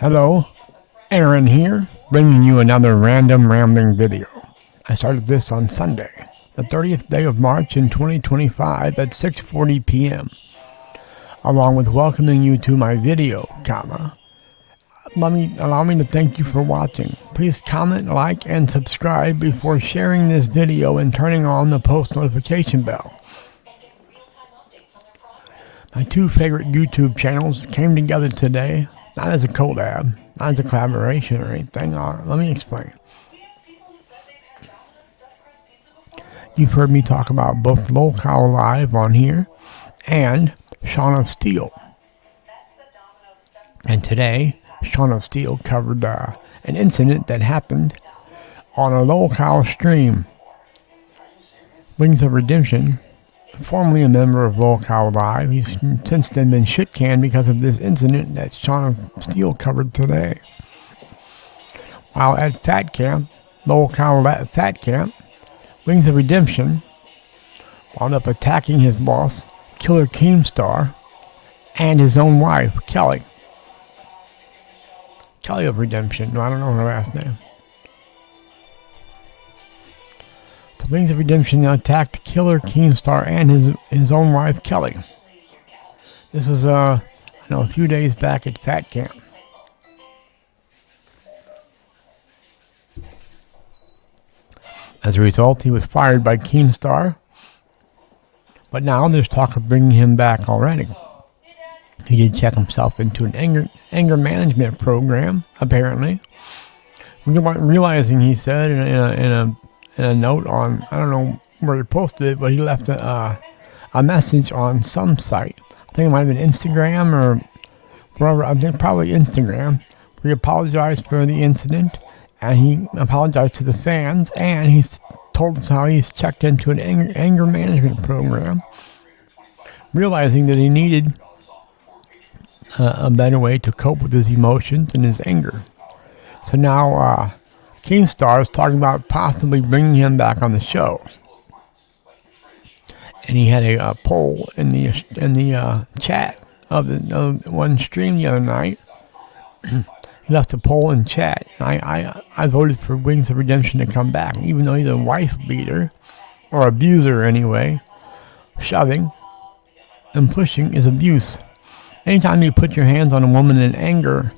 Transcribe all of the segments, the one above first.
Hello, Aaron here, bringing you another random rambling video. I started this on Sunday, the 30th day of March in 2025 at 6:40 p.m. Along with welcoming you to my video, allow me to thank you for watching. Please comment, like, and subscribe before sharing this video and turning on the post notification bell. My two favorite YouTube channels came together today, not as a collab, not as a collaboration or anything. Let me explain. You've heard me talk about both Lolcow Live on here and Shaun of Steel. And today, Shaun of Steel covered an incident that happened on a Lolcow stream. Wings of Redemption, formerly a member of Lolcow Live, he's since then been shit-canned because of this incident that Shaun of Steel covered today. While at Fat Camp, Lolcow Fat Camp, Wings of Redemption wound up attacking his boss, Killer Keemstar, and his own wife, Kelly. Kelly of Redemption, I don't know her last name. The Wings of Redemption attacked Killer Keemstar and his own wife, Kelly. This was a few days back at Fat Camp. As a result, he was fired by Keemstar, but now there's talk of bringing him back already. He did check himself into an anger management program, apparently. Realizing, he said in a note on, I don't know where he posted it, but he left a message on some site. I think it might have been Instagram or wherever. I think probably Instagram, where he apologized for the incident, and he apologized to the fans, and he's told us how he's checked into an anger management program, realizing that he needed a better way to cope with his emotions and his anger. So now Keemstar is talking about possibly bringing him back on the show, and he had a poll in the chat of the one stream the other night. He left a poll in chat, and I voted for Wings of Redemption to come back, even though he's a wife beater, or abuser anyway. Shoving and pushing is abuse. Anytime you put your hands on a woman in anger,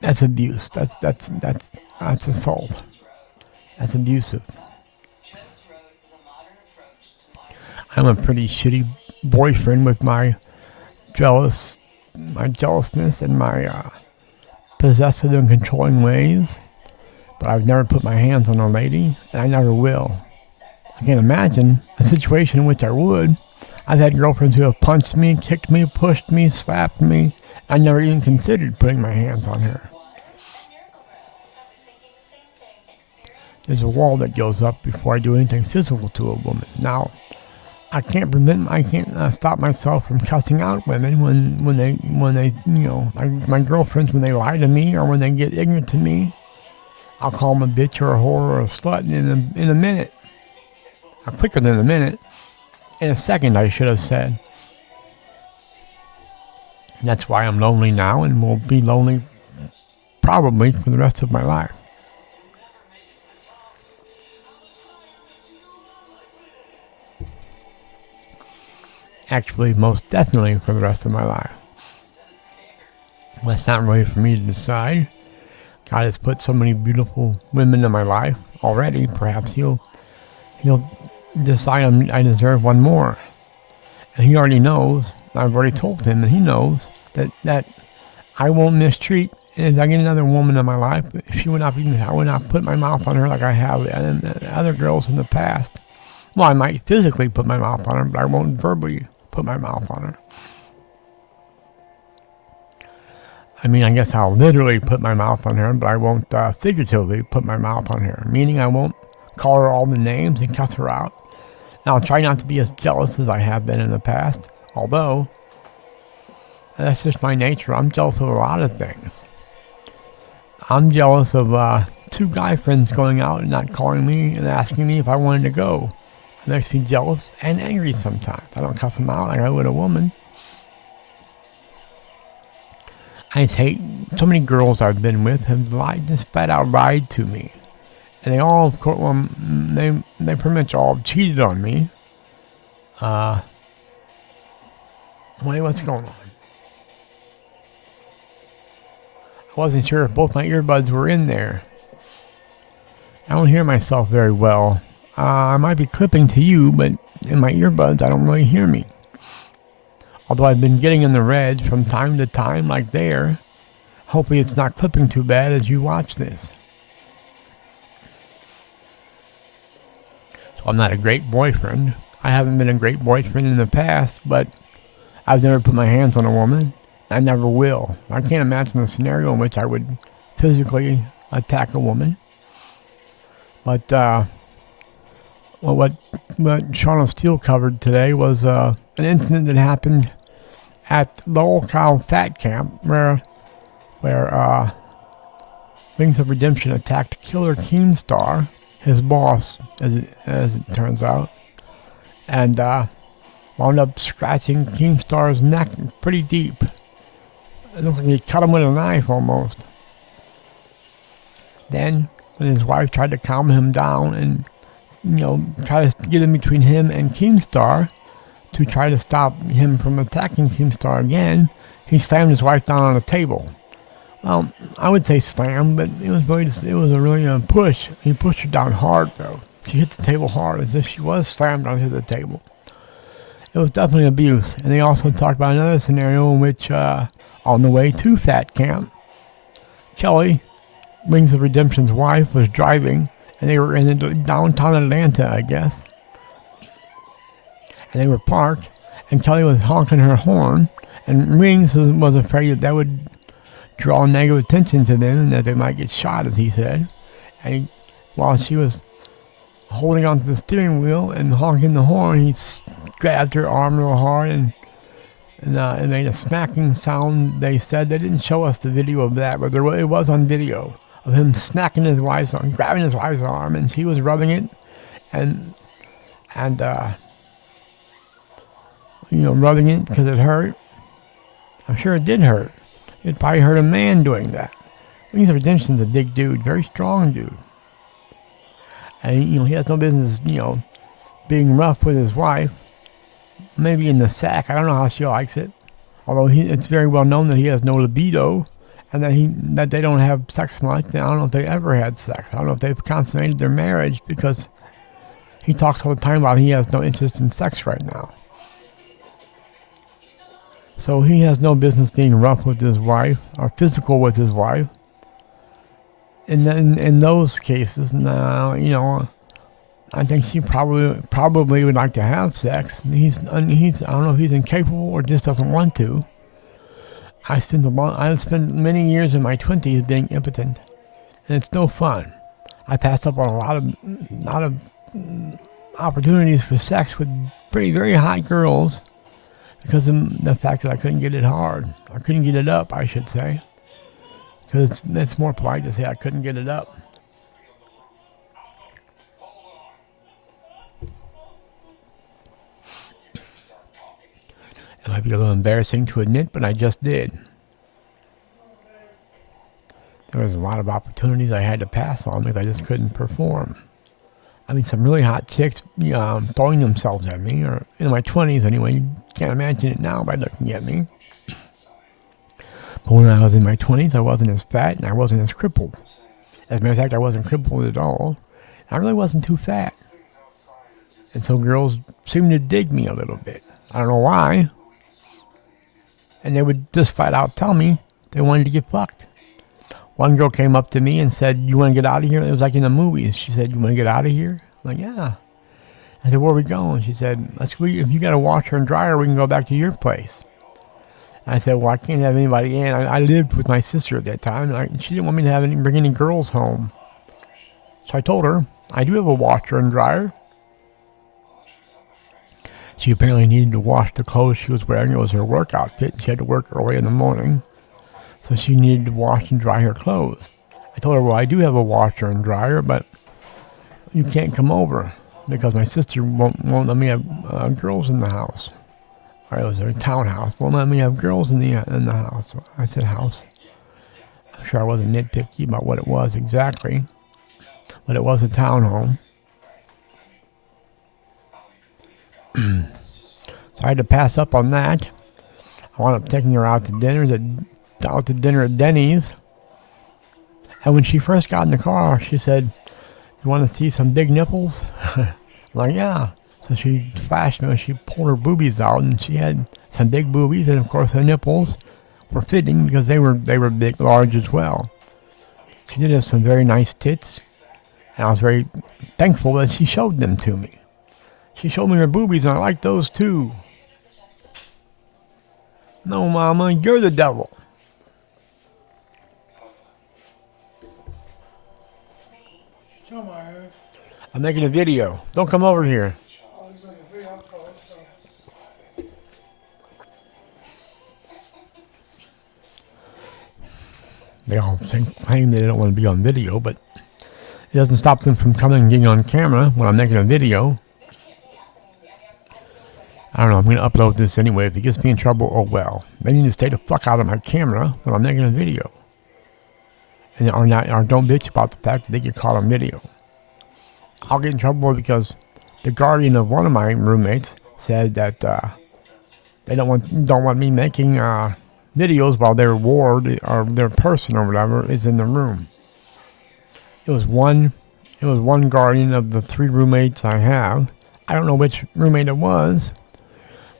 that's abuse. That's assault. That's abusive. I'm a pretty shitty boyfriend with my jealousness and my possessive and controlling ways, but I've never put my hands on a lady, and I never will. I can't imagine a situation in which I would. I've had girlfriends who have punched me, kicked me, pushed me, slapped me. I never even considered putting my hands on her. There's a wall that goes up before I do anything physical to a woman. Now, I can't stop myself from cussing out women when they my girlfriends, when they lie to me or when they get ignorant to me. I'll call them a bitch or a whore or a slut in a minute. Quicker than a minute. In a second, I should have said. That's why I'm lonely now and will be lonely probably for the rest of my life. Actually, most definitely for the rest of my life. That's not really for me to decide. God has put so many beautiful women in my life already. Perhaps he'll decide I deserve one more. And he already knows. I've already told him, and he knows that I won't mistreat. And if I get another woman in my life, I would not put my mouth on her like I have other girls in the past. Well, I might physically put my mouth on her, but I won't verbally put my mouth on her. I mean, I guess I'll literally put my mouth on her, but I won't figuratively put my mouth on her. Meaning I won't call her all the names and cuss her out. And I'll try not to be as jealous as I have been in the past. Although, that's just my nature. I'm jealous of a lot of things. I'm jealous of two guy friends going out and not calling me and asking me if I wanted to go. It makes me jealous and angry sometimes. I don't cuss them out like I would a woman. I just hate so many girls I've been with have lied, just flat out lied to me. And they all, of course, well, they pretty much all cheated on me. Wait, what's going on? I wasn't sure if both my earbuds were in there. I don't hear myself very well. I might be clipping to you, but in my earbuds, I don't really hear me. Although I've been getting in the red from time to time, like there. Hopefully it's not clipping too bad as you watch this. So I'm not a great boyfriend. I haven't been a great boyfriend in the past, but I've never put my hands on a woman. I never will. I can't imagine a scenario in which I would physically attack a woman. But what Shaun of Steel covered today was an incident that happened at the old Cow Fat Camp where Wings of Redemption attacked Killer Keemstar, his boss, as it turns out, and wound up scratching Keemstar's neck pretty deep. It looked like he cut him with a knife almost. Then, when his wife tried to calm him down and, try to get in between him and Keemstar to try to stop him from attacking Keemstar again, he slammed his wife down on a table. Well, I would say slam, but it was really a push. He pushed her down hard, though. She hit the table hard, as if she was slammed onto the table. It was definitely abuse. And they also talked about another scenario in which, on the way to Fat Camp, Kelly, Wings of Redemption's wife, was driving, and they were in downtown Atlanta, I guess. And they were parked, and Kelly was honking her horn, and Wings was afraid that would draw negative attention to them and that they might get shot, as he said. And while she was holding onto the steering wheel and honking the horn, he grabbed her arm real hard and it made a smacking sound. They said they didn't show us the video of that, but it was on video of him smacking his wife's arm, grabbing his wife's arm, and she was rubbing it and rubbing it because it hurt. I'm sure it did hurt. It probably hurt a man doing that. Wings of Redemption's a big dude, very strong dude. And he has no business, being rough with his wife. Maybe in the sack. I don't know how she likes it. Although it's very well known that he has no libido and that they don't have sex much. And I don't know if they ever had sex. I don't know if they've consummated their marriage, because he talks all the time about he has no interest in sex right now. So he has no business being rough with his wife or physical with his wife. And then in those cases, now, I think she probably would like to have sex. He's I don't know if he's incapable or just doesn't want to. I spent many years in my 20s being impotent, and it's no fun. I passed up on a lot of opportunities for sex with very hot girls because of the fact that I couldn't get it hard. I couldn't get it up, I should say. Because it's more polite to say I couldn't get it up. It might be a little embarrassing to admit, but I just did. There was a lot of opportunities I had to pass on because I just couldn't perform. I mean, some really hot chicks throwing themselves at me, or in my 20s anyway. You can't imagine it now by looking at me. But when I was in my 20s, I wasn't as fat and I wasn't as crippled. As a matter of fact, I wasn't crippled at all. I really wasn't too fat. And so girls seemed to dig me a little bit. I don't know why. And they would just flat out tell me they wanted to get fucked. One girl came up to me and said, "You want to get out of here?" It was like in the movies. She said, "You want to get out of here?" I'm like, "Yeah." I said, "Where are we going?" She said, "If you got a washer and dryer, we can go back to your place." I said, "Well, I can't have anybody in." I lived with my sister at that time, and she didn't want me to bring any girls home. So I told her, "I do have a washer and dryer." She apparently needed to wash the clothes she was wearing. It was her work outfit. She had to work early in the morning, so she needed to wash and dry her clothes. I told her, "Well, I do have a washer and dryer, but you can't come over because my sister won't let me have girls in the house." Or it was a townhouse. Won't let me have girls in the house. I said house. I'm sure I wasn't nitpicky about what it was exactly, but it was a townhome. So I had to pass up on that. I wound up taking her out to dinner at Denny's. And when she first got in the car, she said, "You want to see some big nipples?" I'm like, "Yeah." So she flashed me. She pulled her boobies out, and she had some big boobies, and of course her nipples were fitting because they were big, large as well. She did have some very nice tits, and I was very thankful that she showed them to me. She showed me her boobies, and I like those too. No, Mama, you're the devil. I'm making a video. Don't come over here. They all claim they don't want to be on video, but it doesn't stop them from coming and getting on camera when I'm making a video. I don't know, I'm going to upload this anyway. If it gets me in trouble, oh well. They need to stay the fuck out of my camera when I'm making a video. And or don't bitch about the fact that they get caught on video. I'll get in trouble because the guardian of one of my roommates said that they don't want me making videos while their ward or their person or whatever is in the room. It was one guardian of the 3 roommates I have. I don't know which roommate it was,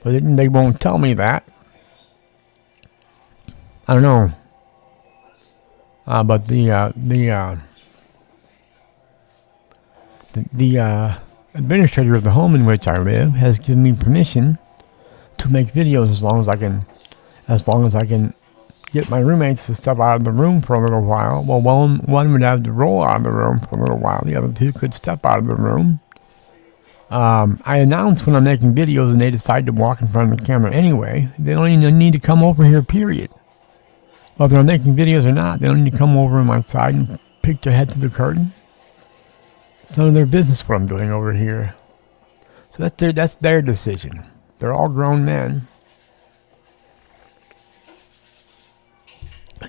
but they won't tell me that. I don't know. But the administrator of the home in which I live has given me permission to make videos as long as I can get my roommates to step out of the room for a little while. Well, one would have to roll out of the room for a little while. The other 2 could step out of the room. I announce when I'm making videos and they decide to walk in front of the camera anyway. They don't even need to come over here, period. Whether I'm making videos or not, they don't need to come over on my side and peek their head through the curtain. It's none of their business what I'm doing over here. So that's their decision. They're all grown men.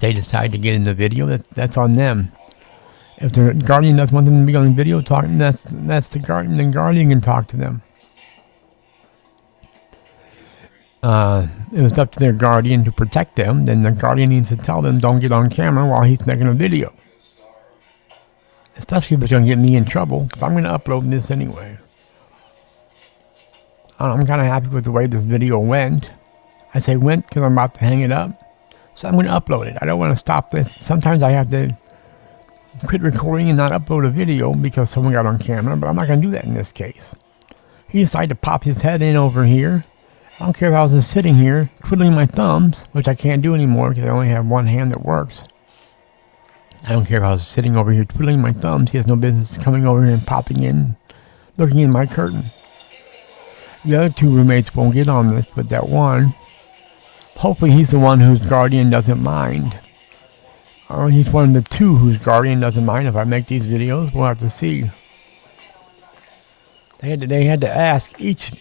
They decide to get in the video, that's on them. If their guardian doesn't want them to be on the video talking, that's the guardian. The guardian can talk to them. If it's up to their guardian to protect them, then the guardian needs to tell them don't get on camera while he's making a video. Especially if it's going to get me in trouble, because I'm going to upload this anyway. I'm kind of happy with the way this video went. I say went because I'm about to hang it up. So I'm going to upload it. I don't want to stop this. Sometimes I have to quit recording and not upload a video because someone got on camera, but I'm not going to do that in this case. He decided to pop his head in over here. I don't care if I was just sitting here twiddling my thumbs, which I can't do anymore because I only have one hand that works. I don't care if I was sitting over here twiddling my thumbs. He has no business coming over here and popping in, looking in my curtain. The other 2 roommates won't get on this, but that one, hopefully he's the one whose guardian doesn't mind. Or he's one of the 2 whose guardian doesn't mind if I make these videos. We'll have to see. They had to ask each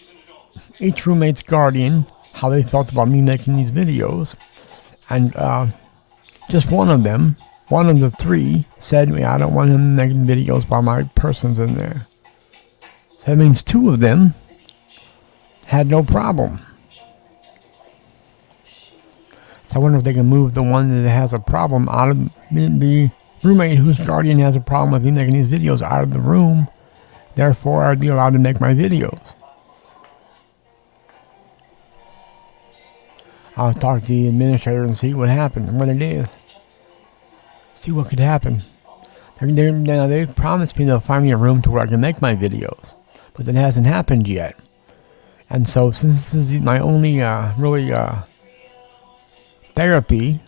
roommate's guardian how they felt about me making these videos. And just one of them, one of the 3, said to me, I don't want him making videos while my person's in there. That means 2 of them had no problem. So I wonder if they can move the one that has a problem out of the roommate whose guardian has a problem with me making these videos out of the room. Therefore, I'd be allowed to make my videos. I'll talk to the administrator and see what happened and what it is. See what could happen. They promised me they'll find me a room to where I can make my videos. But that hasn't happened yet. And so since this is my only really therapy,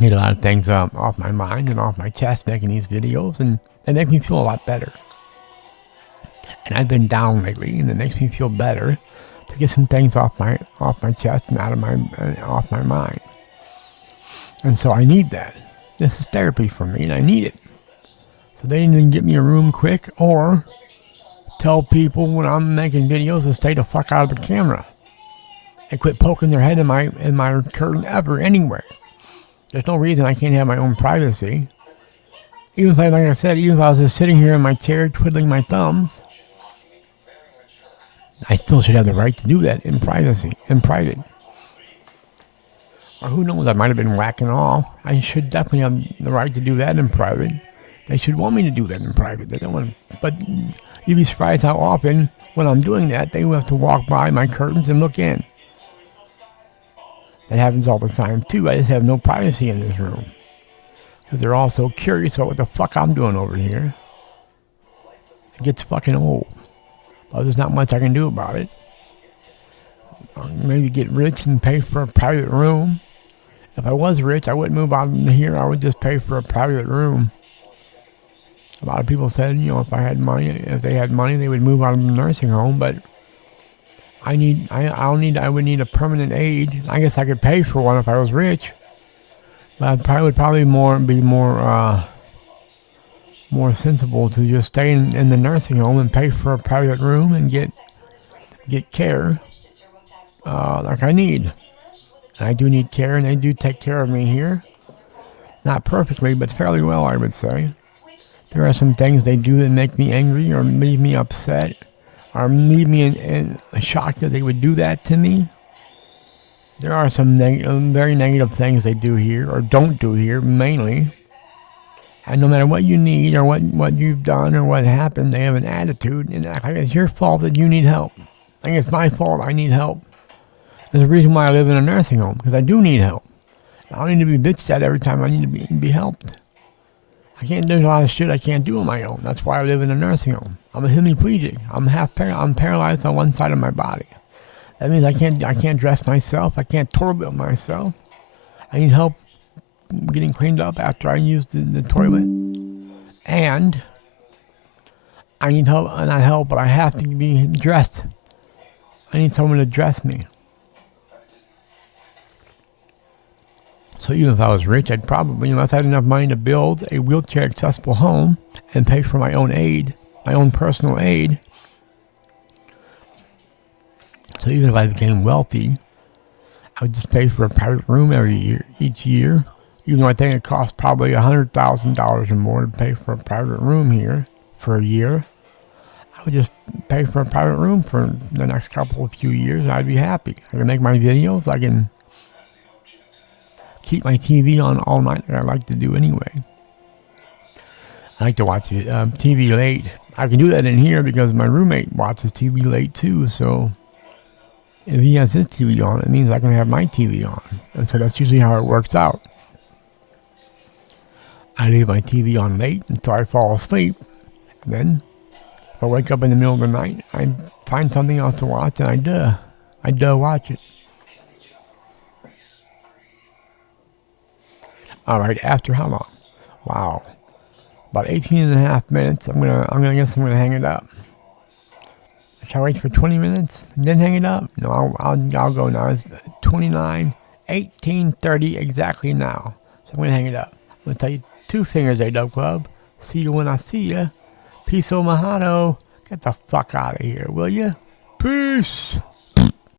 get a lot of things off my mind and off my chest making these videos, and they make me feel a lot better. And I've been down lately, and it makes me feel better to get some things off my chest and off my mind. And so I need that. This is therapy for me, and I need it. So they need to get me a room quick, or tell people when I'm making videos to stay the fuck out of the camera and quit poking their head in my curtain ever anywhere. There's no reason I can't have my own privacy. Even if, like I said, even if I was just sitting here in my chair twiddling my thumbs, I still should have the right to do that in privacy, in private. Or who knows, I might have been whacking off. I should definitely have the right to do that in private. They should want me to do that in private. They don't want to, but you'd be surprised how often when I'm doing that, they have to walk by my curtains and look in. That happens all the time too. I just have no privacy in this room. Because they're all so curious about what the fuck I'm doing over here. It gets fucking old. Well, there's not much I can do about it. Maybe get rich and pay for a private room. If I was rich, I wouldn't move out of here. I would just pay for a private room. A lot of people said, you know, if they had money, they would move out of the nursing home. But I would need a permanent aid. I guess I could pay for one if I was rich. But I would probably be more sensible to just stay in the nursing home and pay for a private room and get care like I need. I do need care, and they do take care of me here. Not perfectly, but fairly well, I would say. There are some things they do that make me angry or leave me upset or leave me in shock that they would do that to me. There are some very negative things they do here or don't do here, mainly. And no matter what you need or what you've done or what happened, they have an attitude and act like it's your fault that you need help. I think it's my fault I need help. There's a reason why I live in a nursing home, because I do need help. I don't need to be bitched at every time I need to be helped. There's a lot of shit I can't do on my own. That's why I live in a nursing home. I'm a hemiplegic. I'm paralyzed on one side of my body. That means I can't dress myself. I can't toilet myself. I need help getting cleaned up after I use the toilet. And I need help, not help, but I have to be dressed. I need someone to dress me. So even if I was rich, I'd probably, unless I had enough money to build a wheelchair accessible home and pay for my own aid, my own personal aid. So even if I became wealthy, I would just pay for a private room each year. Even though I think it costs probably $100,000 or more to pay for a private room here for a year. I would just pay for a private room for the next few years and I'd be happy. I can make my videos. I can keep my TV on all night like I like to do anyway. I like to watch TV late. I can do that in here because my roommate watches TV late too, so if he has his TV on, it means I can have my TV on. And so that's usually how it works out. I leave my TV on late until I fall asleep. And then, if I wake up in the middle of the night, I find something else to watch and I watch it. Alright, after how long? Wow. About 18 and a half minutes. I'm gonna hang it up. Shall I wait for 20 minutes and then hang it up? No, I'll go now. It's 29, 18:30 exactly now. So I'm gonna hang it up. I'm gonna tell you 2 fingers, A-Dub Club. See you when I see ya. Peace, oh mahado. Get the fuck out of here, will ya? Peace.